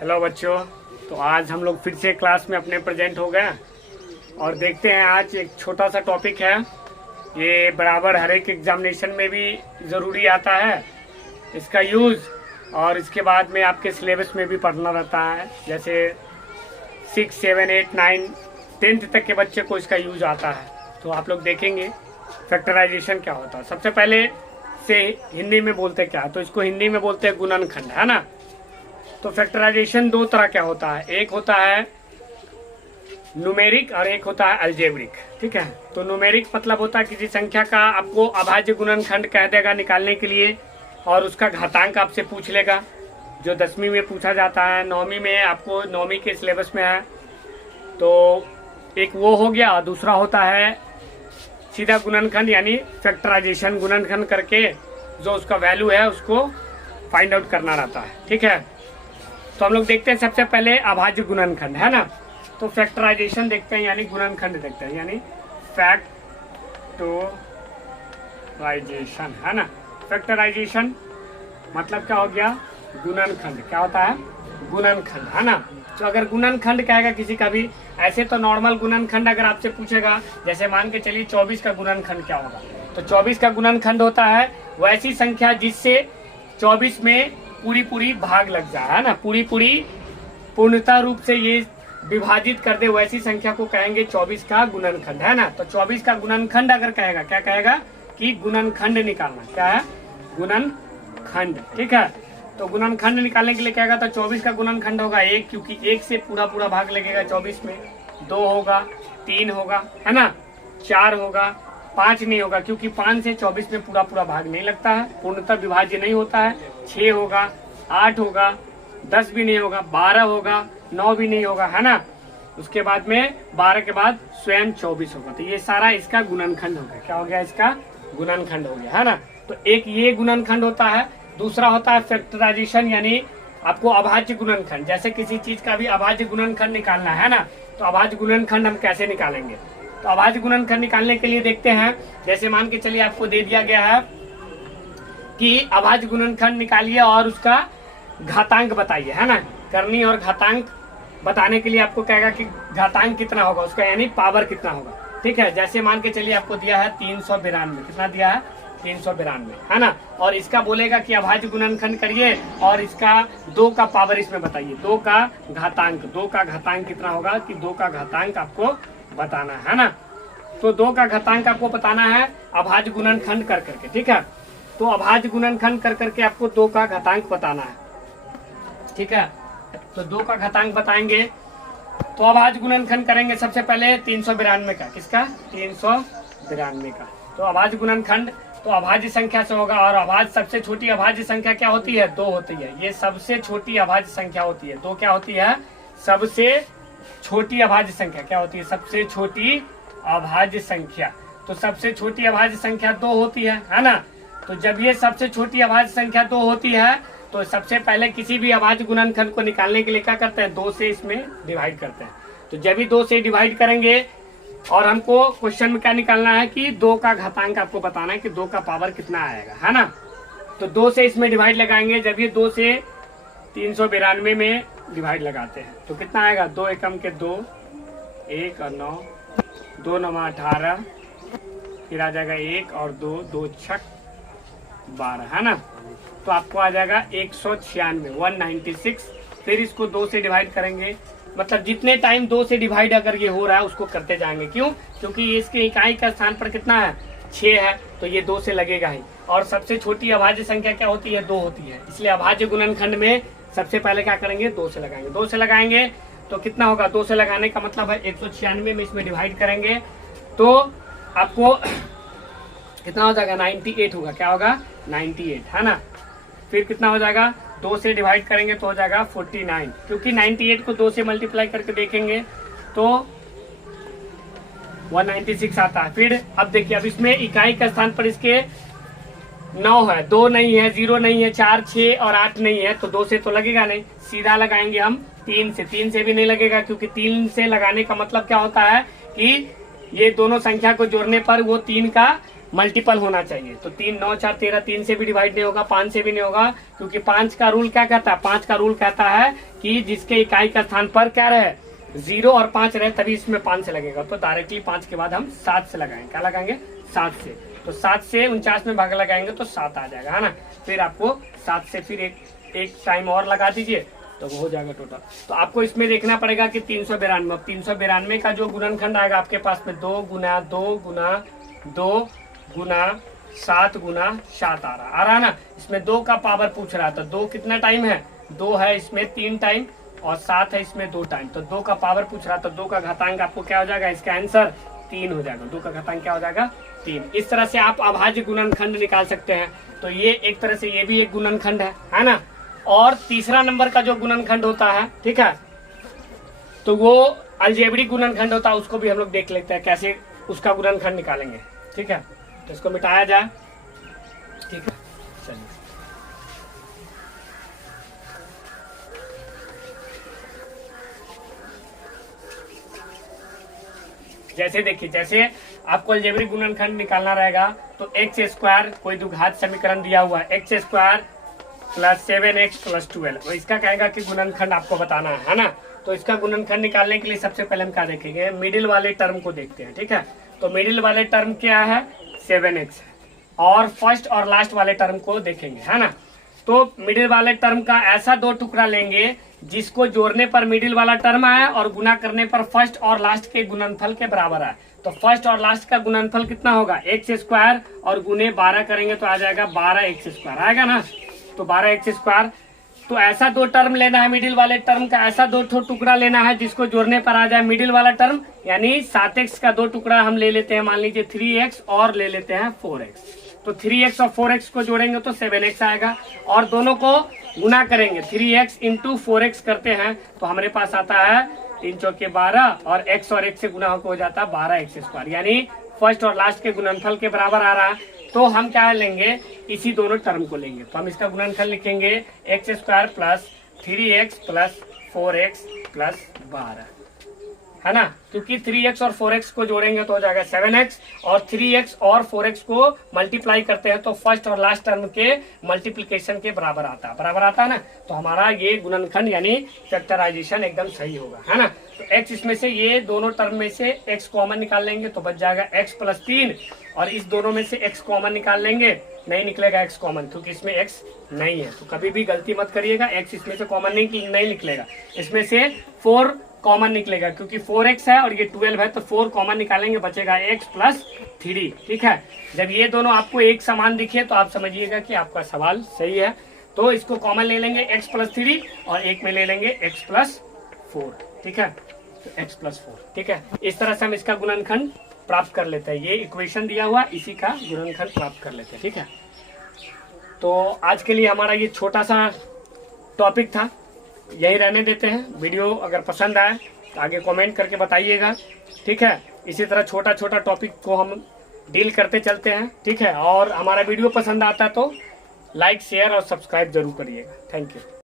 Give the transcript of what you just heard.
Hello बच्चों, तो आज हम लोग फिर से क्लास में अपने प्रेजेंट हो गए और देखते हैं। आज एक छोटा सा टॉपिक है, ये बराबर हर एक एग्जामिनेशन में भी ज़रूरी आता है इसका यूज़, और इसके बाद में आपके सिलेबस में भी पढ़ना रहता है। जैसे 6, 7, 8, 9, 10th तक के बच्चे को इसका यूज आता है। तो आप लोग देखेंगे फैक्टराइजेशन क्या होता है। सबसे पहले से हिंदी में बोलते क्या है, तो इसको हिंदी में बोलते हैं गुणनखंड, है ना। तो फैक्टराइजेशन दो तरह का होता है, एक होता है न्यूमेरिक और एक होता है अलजेब्रिक। ठीक है, तो न्यूमेरिक मतलब होता है किसी संख्या का आपको अभाज्य गुणनखंड कह देगा निकालने के लिए, और उसका घातांक आपसे पूछ लेगा, जो 10वीं में पूछा जाता है, 9वीं में आपको 9वीं के सिलेबस में है। तो एक वो हो गया, और दूसरा होता है सीधा गुणनखंड यानी फैक्टराइजेशन, गुणनखंड करके जो उसका वैल्यू है उसको फाइंड आउट करना रहता है। ठीक है, तो हम लोग देखते हैं सबसे पहले अभाज्य गुणनखंड, है ना। तो फैक्टराइजेशन देखते हैं यानी गुणनखंड देखते हैं, यानी फैक्टराइजेशन, है ना। फैक्टराइजेशन मतलब क्या हो गया, गुणनखंड। क्या होता है, गुणनखंड, है ना। तो अगर गुणनखंड कहेगा किसी का भी, ऐसे तो नॉर्मल गुणनखंड अगर आपसे पूछेगा, जैसे मान के चलिए 24 का गुणनखंड क्या होगा, तो 24 का गुणनखंड होता है वैसी संख्या जिससे 24 में पूरी भाग लग जाए, है ना। पूर्णता रूप से ये विभाजित कर दे, वैसी संख्या को कहेंगे 24 का गुणनखंड, है ना। तो 24 का गुणनखंड अगर कहेगा, क्या कहेगा कि गुणनखंड निकालना, क्या है, गुणनखंड। ठीक है, तो गुणनखंड निकालने के लिए क्या होगा, तो 24 का गुणनखंड होगा 1, क्योंकि 1 से पूरा भाग लगेगा 24 में। 2 होगा, 3 होगा, है ना, 4 होगा, 5 नहीं होगा, क्योंकि 5 से 24 में पूरा भाग नहीं लगता है, पूर्णतः विभाज्य नहीं होता है। 6 होगा, 8 होगा, 10 भी नहीं होगा, 12 होगा, 9 भी नहीं होगा, है ना। उसके बाद में 12 के बाद स्वयं 24 होगा। तो ये सारा इसका गुणनखंड हो गया। क्या हो गया, इसका गुणनखंड हो गया, है ना। तो एक ये गुणनखंड होता है, दूसरा होता है फैक्टराइजेशन यानी आपको अभाज्य गुणनखंड। जैसे किसी चीज का भी अभाज्य गुणनखंड निकालना है ना, तो अभाज्य गुणनखंड हम कैसे निकालेंगे। तो अभाज्य गुणनखंड निकालने के लिए देखते हैं, जैसे मान के चलिए आपको दे दिया गया है कि अभाज्य गुणनखंड निकालिए और उसका घातांक बताइए, है ना। करनी और घातांक बताने के लिए आपको कहेगा कि घातांक कितना होगा उसका, यानी पावर कितना होगा। ठीक है, जैसे मान के चलिए आपको दिया है 392, कितना दिया है, 392, है ना। और इसका बोलेगा कि अभाज्य गुणनखंड करिए और इसका 2 का पावर इसमें बताइए, 2 का घातांक कितना होगा, कि 2 का घातांक आपको बताना है ना। तो 2 का घातांक आपको बताना है अभाज्य गुणनखंड कर करके। ठीक है, तो अभाज्य गुणनखंड कर करके आपको 2 का घातांक बताना है। ठीक है, तो 2 का घातांक बताएंगे, तो अभाज्य गुणनखंड करेंगे सबसे पहले 392 का, किसका, 392 का। तो अभाज्य गुणनखंड तो अभाज्य संख्या से होगा, और अभाज्य सबसे छोटी अभाज्य संख्या क्या होती है, 2 होती है। ये सबसे छोटी अभाज्य संख्या होती है, 2 क्या होती है, सबसे छोटी अभाज्य संख्या क्या होती है, सबसे छोटी अभाज्य संख्या। तो सबसे छोटी अभाज्य संख्या 2 होती है ना। तो जब ये सबसे छोटी अभाज्य संख्या 2 होती है, तो सबसे पहले किसी भी अभाज्य गुणनखंड को निकालने के लिए क्या करते हैं, 2 से इसमें डिवाइड करते हैं। तो जब भी 2 से डिवाइड करेंगे, और हमको क्वेश्चन में क्या निकालना है कि 2 का घातांक आपको बताना है कि 2 का पावर कितना आएगा, है ना। तो 2 से इसमें डिवाइड लगाएंगे, जब ये 2 से 392 में डिवाइड लगाते हैं तो कितना आएगा, 2 एकम के 2, 1 और 9, 2 9 18, फिर आ जाएगा 1 और 2, 2 6 12, है ना। तो आपको आ जाएगा 196, 196। फिर इसको 2 से डिवाइड करेंगे, मतलब जितने टाइम 2 से डिवाइड अगर ये हो रहा है उसको करते जाएंगे। क्यों, क्योंकि इसके इकाई का स्थान पर कितना है, 6 है, तो ये 2 से लगेगा ही। और सबसे छोटी अभाज्य संख्या क्या होती है, 2 होती है। इसलिए अभाज्य गुणनखंड में सबसे पहले क्या करेंगे, 2 से लगाएंगे। 2 से लगाएंगे तो कितना होगा, 2 से लगाने का मतलब है 196 में इसमें डिवाइड करेंगे तो आपको कितना हो जाएगा, 98 होगा। क्या होगा, 98, है ना। फिर कितना हो जाएगा, 2 से डिवाइड करेंगे तो हो जाएगा 49, क्योंकि 98 को 2 से मल्टीप्लाई करके देखेंगे तो 196 आता है। फिर अब देखिए, अब इसमें इकाई का स्थान पर इसके 9 है, 2 नहीं है, 0 नहीं है, 4, 6 और 8 नहीं है, तो 2 से तो लगेगा नहीं। सीधा लगाएंगे हम 3 से, 3 से भी नहीं लगेगा, क्योंकि 3 से लगाने का मतलब क्या होता है कि ये दोनों संख्या को जोड़ने पर वो 3 का मल्टीपल होना चाहिए। तो 3 9 4 13 3 से भी डिवाइड नहीं होगा, 5 से भी नहीं होगा, क्योंकि 5 का रूल क्या कहता है, 5 का रूल कहता है कि जिसके इकाई का स्थान पर क्या रहे, 0 और 5 रहे, तभी इसमें 5 से लगेगा। तो डायरेक्टली 5 के बाद हम 7 से लगाएंगे। क्या लगाएंगे, 7 से। तो 7 से 49 में भाग लगाएंगे तो 7 आ जाएगा, है ना। फिर आपको 7 से फिर एक टाइम और लगा दीजिए तो वो हो जाएगा टोटल। तो आपको इसमें देखना पड़ेगा कि 392, अब 392 का जो गुणनखंड आएगा आपके पास में 2 गुना 2 गुना 2 गुना 7 गुना 7 आ रहा है ना। इसमें 2 का पावर पूछ रहा था, 2 कितना टाइम है, 2 है इसमें 3 टाइम और 7 है इसमें 2 टाइम। तो 2 का पावर पूछ रहा था, 2 का घातांक आपको क्या हो जाएगा, इसका आंसर 3 हो जाएगा। 2 का घातांक क्या हो जाएगा, 3। इस तरह से आप अभाज्य गुणनखंड निकाल सकते हैं। तो ये एक तरह से ये भी एक गुणनखंड है ना। और तीसरा नंबर का जो गुणनखंड होता है, ठीक है, तो वो अलजेब्रिक गुणनखंड होता है, उसको भी हम लोग देख लेते हैं कैसे उसका गुणनखंड निकालेंगे। ठीक है, तो इसको मिटाया जाए। ठीक है, चलिए जैसे देखिए, जैसे आपको अलजेब्रिक गुणनखंड निकालना रहेगा तो एक्स स्क्वायर, कोई द्विघात समीकरण दिया हुआ है, x square plus 7x plus 12, तो इसका कहेगा कि गुणनखंड आपको बताना है ना। तो इसका गुणनखंड निकालने के लिए सबसे पहले हम क्या देखेंगे, मिडिल वाले टर्म को देखते हैं। ठीक है, तो मिडिल वाले टर्म क्या है, 7x है, और फर्स्ट और लास्ट वाले टर्म को देखेंगे, है ना। तो मिडिल वाले टर्म का ऐसा 2 टुकड़ा लेंगे जिसको जोड़ने पर मिडिल वाला टर्म आए और गुना करने पर फर्स्ट और लास्ट के गुणनफल के बराबर आए। तो फर्स्ट और लास्ट का गुणनफल कितना होगा, एक्स स्क्वायर और गुने 12 करेंगे तो आ जाएगा 12x स्क्वायर आएगा ना। तो 12x स्क्वायर। तो ऐसा 2 टर्म लेना है, मिडिल वाले टर्म का ऐसा 2 टुकड़ा लेना है जिसको जोड़ने पर आ जाए मिडिल वाला टर्म, यानी 7x का 2 टुकड़ा हम ले लेते हैं, मान लीजिए 3x और ले लेते हैं 4x। तो 3x और 4x को जोड़ेंगे तो 7x आएगा, और दोनों को गुना करेंगे, 3x इंटू 4x करते हैं तो हमारे पास आता है 3 चौके 12, और x और x से गुना हो जाता है 12x स्क्वायर, यानी फर्स्ट और लास्ट के गुणनफल के बराबर आ रहा है। तो हम क्या लेंगे, इसी दोनों टर्म को लेंगे। तो हम इसका गुणनफल लिखेंगे x square plus 3x plus 4x plus 12, है ना, क्योंकि 3x और 4x को जोड़ेंगे तो हो जाएगा 7x, और 3x और 4x को मल्टीप्लाई करते हैं तो फर्स्ट और लास्ट टर्म के मल्टीप्लिकेशन के बराबर आता है ना। तो हमारा ये गुणनखंड यानी फैक्टराइजेशन एकदम सही होगा, है ना। तो x इसमें से ये दोनों टर्म में से x कॉमन निकाल लेंगे तो बच जाएगा x प्लस 3, और इस दोनों में से x कॉमन निकाल लेंगे, नहीं निकलेगा x कॉमन क्योंकि इसमें x नहीं है। तो कभी भी गलती मत करिएगा, x इसमें से कॉमन नहीं निकलेगा। इसमें से 4 कॉमन निकलेगा क्योंकि 4x है और ये 12 है, तो 4 कॉमन निकालेंगे, बचेगा x प्लस 3। ठीक है, जब ये दोनों आपको एक समान दिखे तो आप समझिएगा कि आपका सवाल सही है। तो इसको कॉमन ले लेंगे x प्लस 3 और एक में ले लेंगे x प्लस 4। ठीक है, तो x प्लस 4। ठीक है, इस तरह से हम इसका गुणनखंड प्राप्त कर लेते हैं। ये इक्वेशन दिया हुआ, इसी का गुणनखंड प्राप्त कर लेते हैं। ठीक है, तो आज के लिए हमारा ये छोटा सा टॉपिक था, यही रहने देते हैं। वीडियो अगर पसंद आए तो आगे कमेंट करके बताइएगा। ठीक है, इसी तरह छोटा छोटा टॉपिक को हम डील करते चलते हैं। ठीक है, और हमारा वीडियो पसंद आता है तो लाइक शेयर और सब्सक्राइब जरूर करिएगा। Thank you.